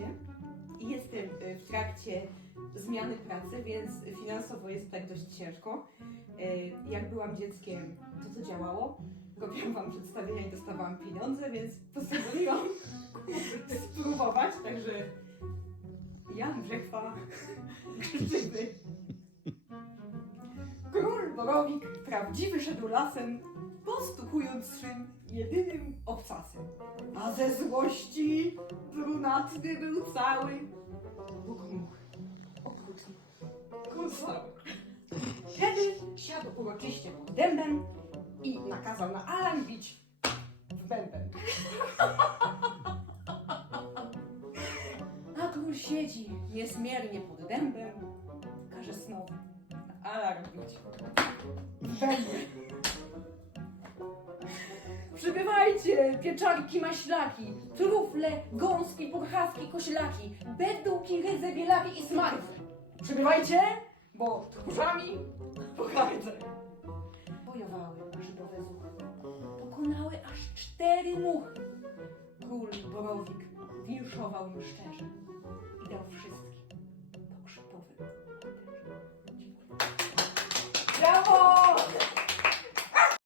momencie i jestem e, w trakcie zmiany pracy, więc finansowo jest tak dość ciężko. E, Jak byłam dzieckiem, to to działało. Robiłam wam przedstawienia i dostawałam pieniądze, więc postanowiłam spróbować, także Jan Brzechwa, krzyczymy. Król Borowik prawdziwy szedł lasem, postukując swym jedynym obcasem. A ze złości brunatny był cały. Bóg muchy, okrutny, król stały. Wtedy siadł uroczyście pod dębem i nakazał na alarm bić w bęben. A król siedzi niesmiernie pod dębem, każe na alarm bić w bęben. Przybywajcie, pieczarki, maślaki, trufle, gąski, purchawki, koślaki, bedółki, rydze, bielaki i smarce. Przybywajcie, bo tchórzami pogardzę. Bojowały żydowe zuchy, pokonały aż cztery muchy. Król Borowik winszował im szczerze i dał wszystkim. Dziękuję. Brawo!